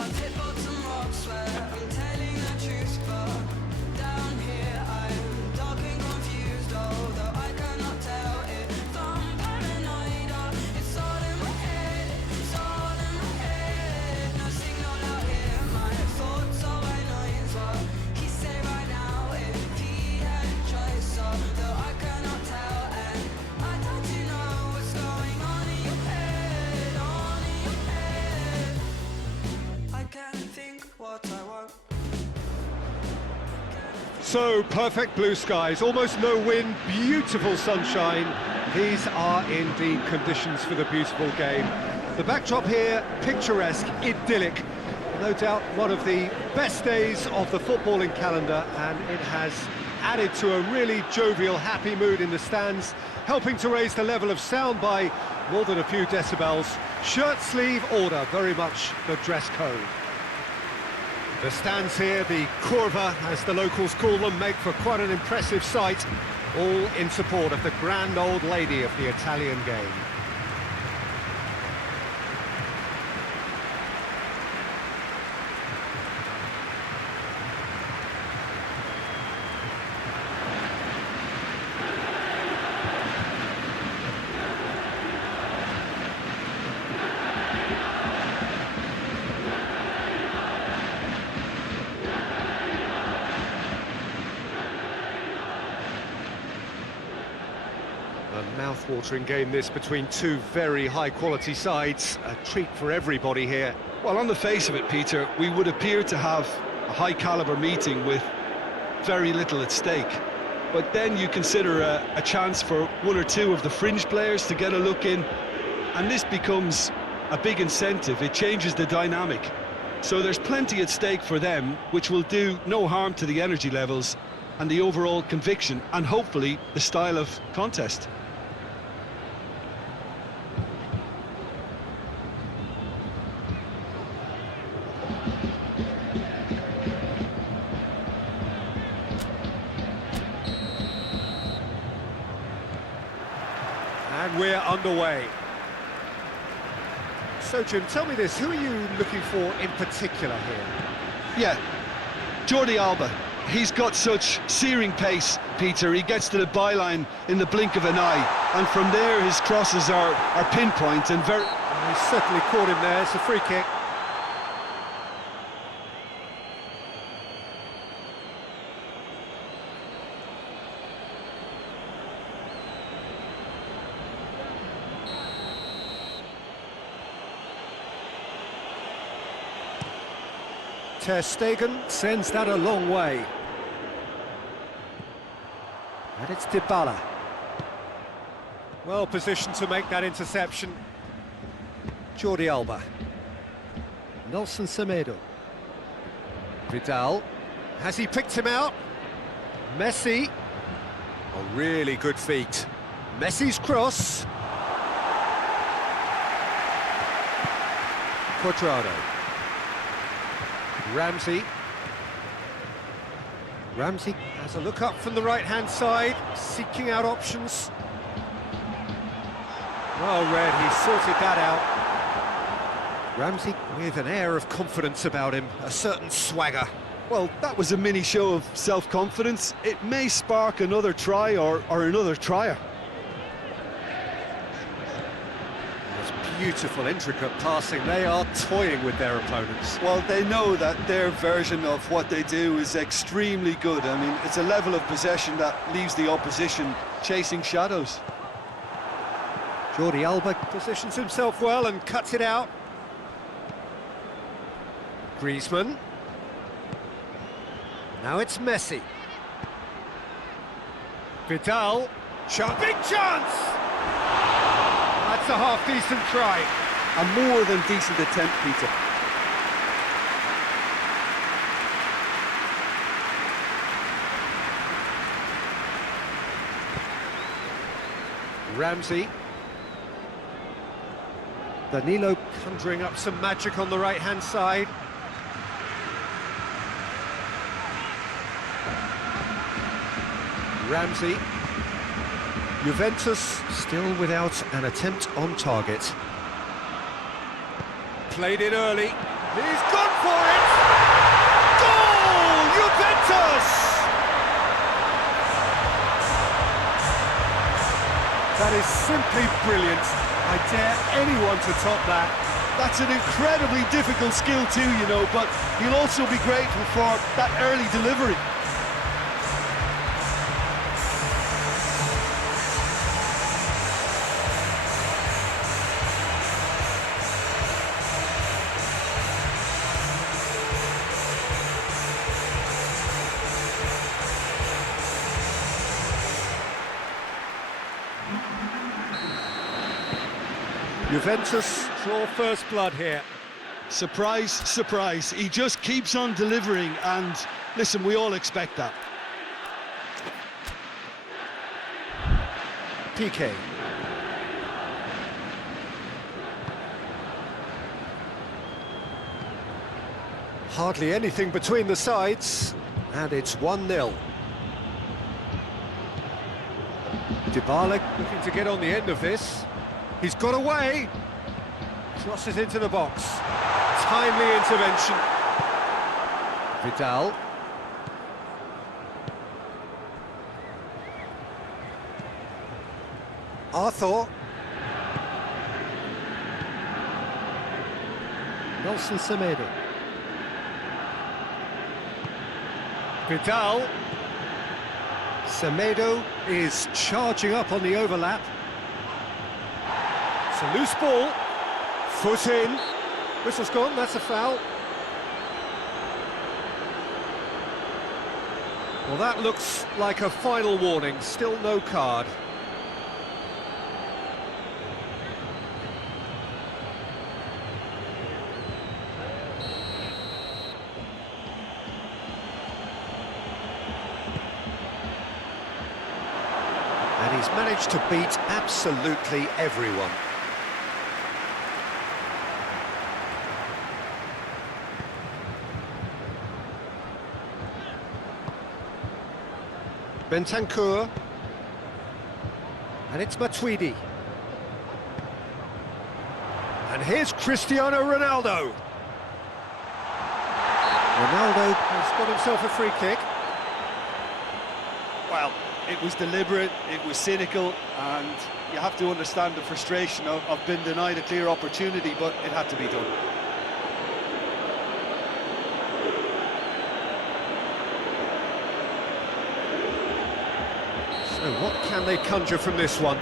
I've hit bottom rocks where I'm telling the truth, but down here I'm dark and confused, although I cannot tell if I'm paranoid or it's all in my head, it's all in my head. No signal out here, my thoughts are by noise. What he say right now if he had a choice, although I cannot tell, and I don't know what's going on in your head, on in your head. I can't think what I want. So, perfect blue skies, almost no wind, beautiful sunshine. These are indeed conditions for the beautiful game. The backdrop here, picturesque, idyllic. No doubt one of the best days of the footballing calendar, and it has added to a really jovial, happy mood in the stands, helping to raise the level of sound by more than a few decibels. Shirt sleeve order, very much the dress code. The stands here, the curva, as the locals call them, make for quite an impressive sight, all in support of the grand old lady of the Italian game. A mouth-watering game this between two very high-quality sides. A treat for everybody here. Well, on the face of it, Peter, we would appear to have a high-caliber meeting with very little at stake. But then you consider a chance for one or two of the fringe players to get a look in, and this becomes a big incentive. It changes the dynamic. So there's plenty at stake for them, which will do no harm to the energy levels and the overall conviction, and hopefully the style of contest. And we're underway. So, Jim, tell me this, who are you looking for in particular here? Yeah, Jordi Alba. He's got such searing pace, Peter. He gets to the byline in the blink of an eye, and from there his crosses are pinpoint and very... He certainly caught him there. It's a free kick. Ter Stegen sends that a long way. And it's Dybala. Well positioned to make that interception. Jordi Alba. Nelson Semedo. Vidal. Has he picked him out? Messi. A really good feat. Messi's cross. Quadrado. Ramsey has a look up from the right-hand side, seeking out options. Well read, he sorted that out. Ramsey with an air of confidence about him, a certain swagger. Well, that was a mini show of self-confidence. It may spark another try or another trier. Beautiful, intricate passing. They are toying with their opponents. Well, they know that their version of what they do is extremely good. I mean, it's a level of possession that leaves the opposition chasing shadows. Jordi Alba positions himself well and cuts it out. Griezmann. Now it's Messi. Vidal. Big chance! That's a half-decent try. A more than decent attempt, Peter. Ramsey. Danilo conjuring up some magic on the right-hand side. Ramsey. Juventus still without an attempt on target. Played it early. He's gone for it! Goal! Juventus! That is simply brilliant. I dare anyone to top that. That's an incredibly difficult skill too, you know, but he'll also be grateful for that early delivery. Juventus draw first blood here. Surprise, surprise. He just keeps on delivering, and listen, we all expect that. PK. Hardly anything between the sides, and it's 1-0. Dybala looking to get on the end of this. He's got away. Crosses into the box. Timely intervention. Vidal. Arthur. Nelson Semedo. Vidal. Semedo is charging up on the overlap. It's a loose ball. Foot in. Whistle's gone, that's a foul. Well, that looks like a final warning. Still no card. And he's managed to beat absolutely everyone. Bentancur, and it's Matuidi. And here's Cristiano Ronaldo. Ronaldo has got himself a free kick. Well, it was deliberate, it was cynical, and you have to understand the frustration of being denied a clear opportunity, but it had to be done. So what can they conjure from this one?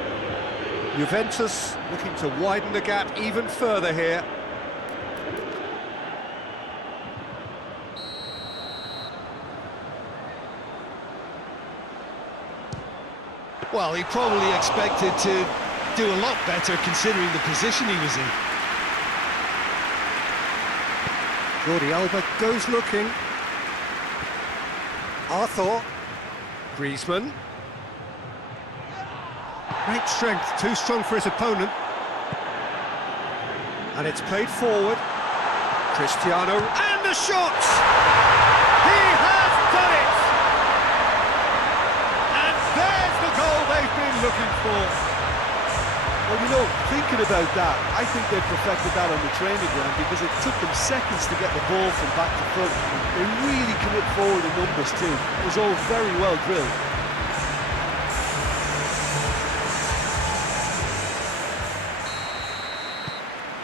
Juventus looking to widen the gap even further here. Well, he probably expected to do a lot better considering the position he was in. Jordi Alba goes looking. Arthur. Griezmann. Great strength, too strong for his opponent. And it's played forward. Cristiano, and the shot! He has done it! And there's the goal they've been looking for. Well, you know, thinking about that, I think they perfected that on the training ground because it took them seconds to get the ball from back to front. They really commit forward in numbers too. It was all very well drilled.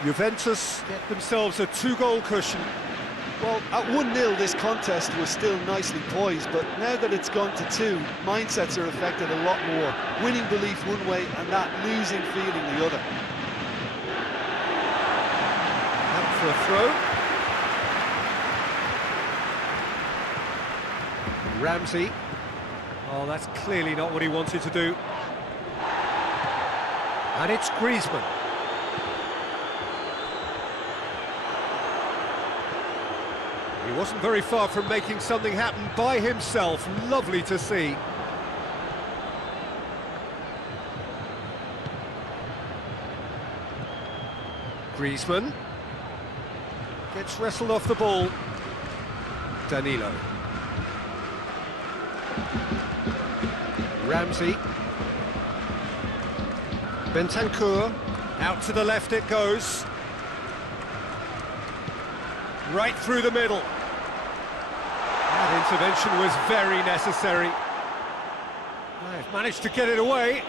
Juventus get themselves a two-goal cushion. Well, at 1-0 this contest was still nicely poised, but now that it's gone to 2, mindsets are affected a lot more. Winning belief one way and that losing feeling the other. Out for a throw. Ramsey. Oh, that's clearly not what he wanted to do. And it's Griezmann. He wasn't very far from making something happen by himself. Lovely to see. Griezmann gets wrestled off the ball. Danilo. Ramsey. Bentancur. Out to the left it goes. Right through the middle. That intervention was very necessary. They've managed to get it away.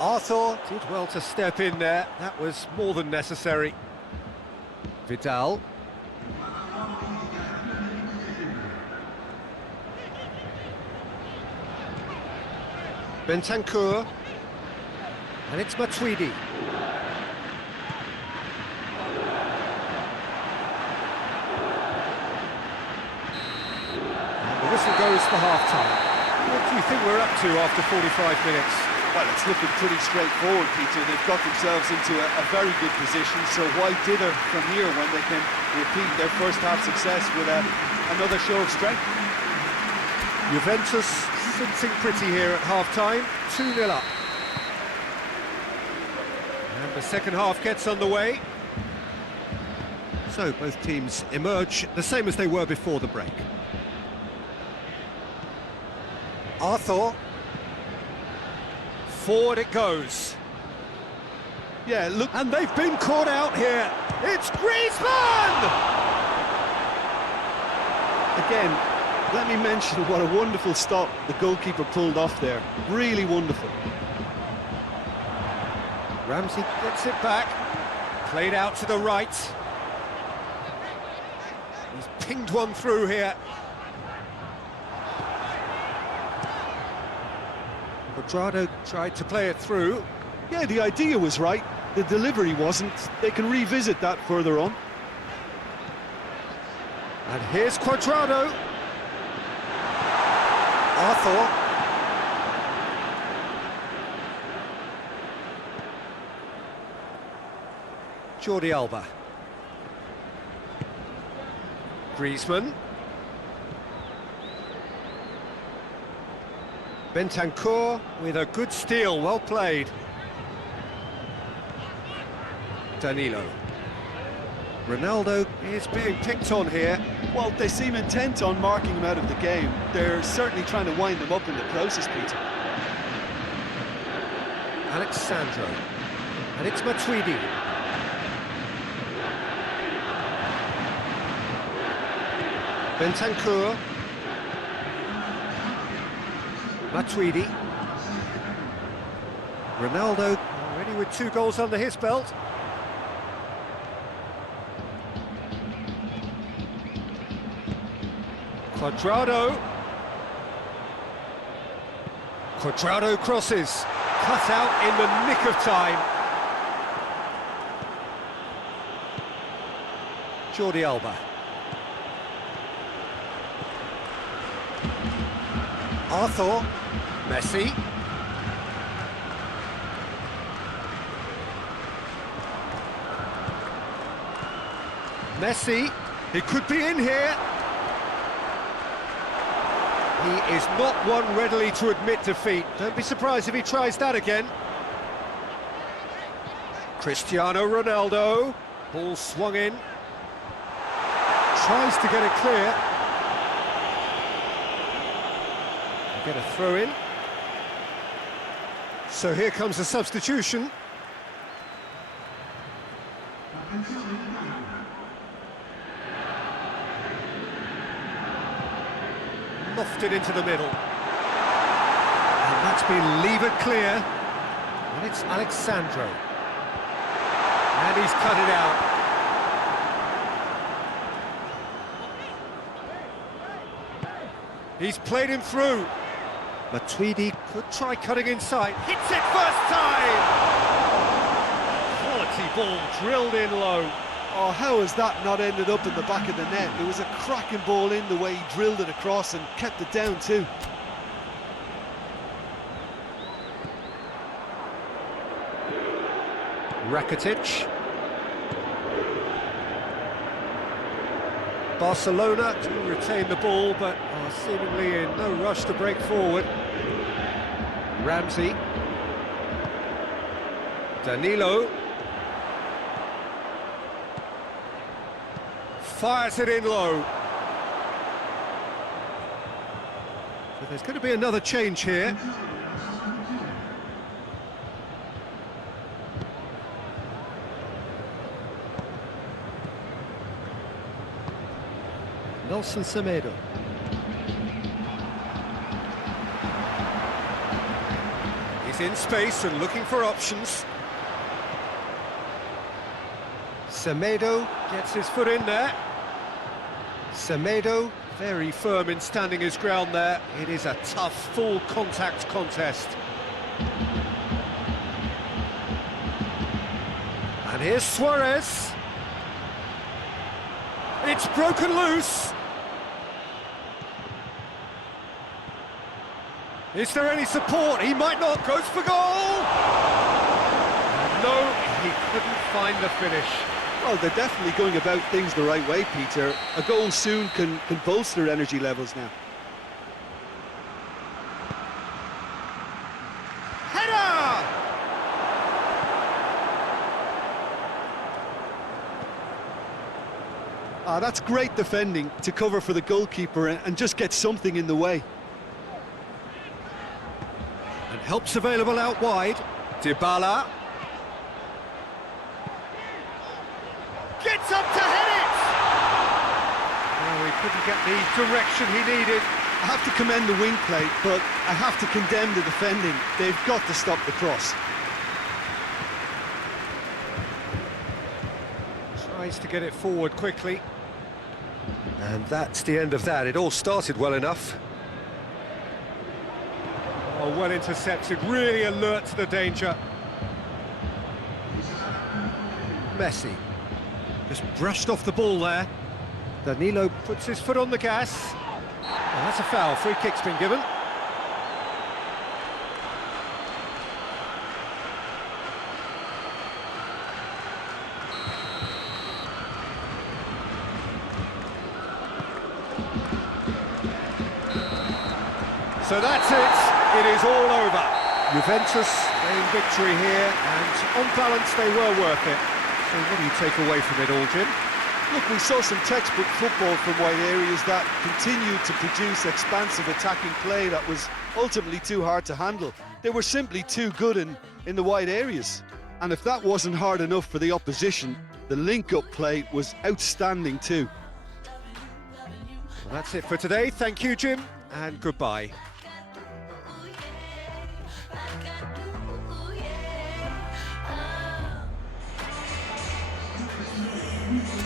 Arthur did well to step in there. That was more than necessary. Vidal. Bentancur. And it's Matuidi. And the whistle goes for half-time. What do you think we're up to after 45 minutes? Well, it's looking pretty straightforward, Peter. They've got themselves into a very good position, so why dither from here when they can repeat their first half success with another show of strength? Juventus sitting pretty here at half-time, 2-0 up. And the second half gets underway. So both teams emerge the same as they were before the break. Arthur. Forward it goes. Yeah, look. And they've been caught out here. It's Griezmann! Again, let me mention what a wonderful stop the goalkeeper pulled off there. Really wonderful. Ramsey gets it back. Played out to the right. He's pinged one through here. Quadrado tried to play it through. Yeah, the idea was right. The delivery wasn't. They can revisit that further on. And here's Quadrado. Arthur. Jordi Alba. Griezmann. Bentancur with a good steal, well played. Danilo. Ronaldo is being picked on here. Well, they seem intent on marking him out of the game. They're certainly trying to wind him up in the process, Peter. Alexandro. And it's Matuidi. Bentancur. Matuidi. Ronaldo already with 2 goals under his belt. Quadrado. Quadrado crosses. Cut out in the nick of time. Jordi Alba. Arthur. Messi. Messi. He could be in here. He is not one readily to admit defeat. Don't be surprised if he tries that again. Cristiano Ronaldo. Ball swung in. Tries to get it clear. Get a throw in. So here comes the substitution. Lofted into the middle. And that's been levered clear. And it's Alexandro. And he's cut it out. He's played him through. Matuidi could try cutting inside. Hits it first time! Quality ball drilled in low. Oh, how has that not ended up in the back of the net? It was a cracking ball in the way he drilled it across and kept it down too. Rakitic. Barcelona do retain the ball, but are seemingly in no rush to break forward. Ramsey. Danilo. Fires it in low. So there's going to be another change here. Nelson Semedo. He's in space and looking for options. Semedo gets his foot in there. Semedo, very firm in standing his ground there. It is a tough, full contact contest. And here's Suarez. It's broken loose. Is there any support? He might not. Goes for goal. No, he couldn't find the finish. Well, they're definitely going about things the right way, Peter. A goal soon can bolster energy levels now. Header! That's great defending to cover for the goalkeeper and just get something in the way. And help's available out wide. Dybala. Gets up to head it! Oh, he couldn't get the direction he needed. I have to commend the wing play, but I have to condemn the defending. They've got to stop the cross. Tries to get it forward quickly. And that's the end of that. It all started well enough. Oh, well intercepted, really alert to the danger. Messi. Just brushed off the ball there. Danilo puts his foot on the gas. Oh, that's a foul. Free kick's been given. So that's it. It is all over. Juventus gained victory here, and on balance they were worth it. So what do you take away from it all, Jim? Look, we saw some textbook football from wide areas that continued to produce expansive attacking play that was ultimately too hard to handle. They were simply too good in the wide areas. And if that wasn't hard enough for the opposition, the link-up play was outstanding too. Well, that's it for today. Thank you, Jim, and goodbye. Yeah.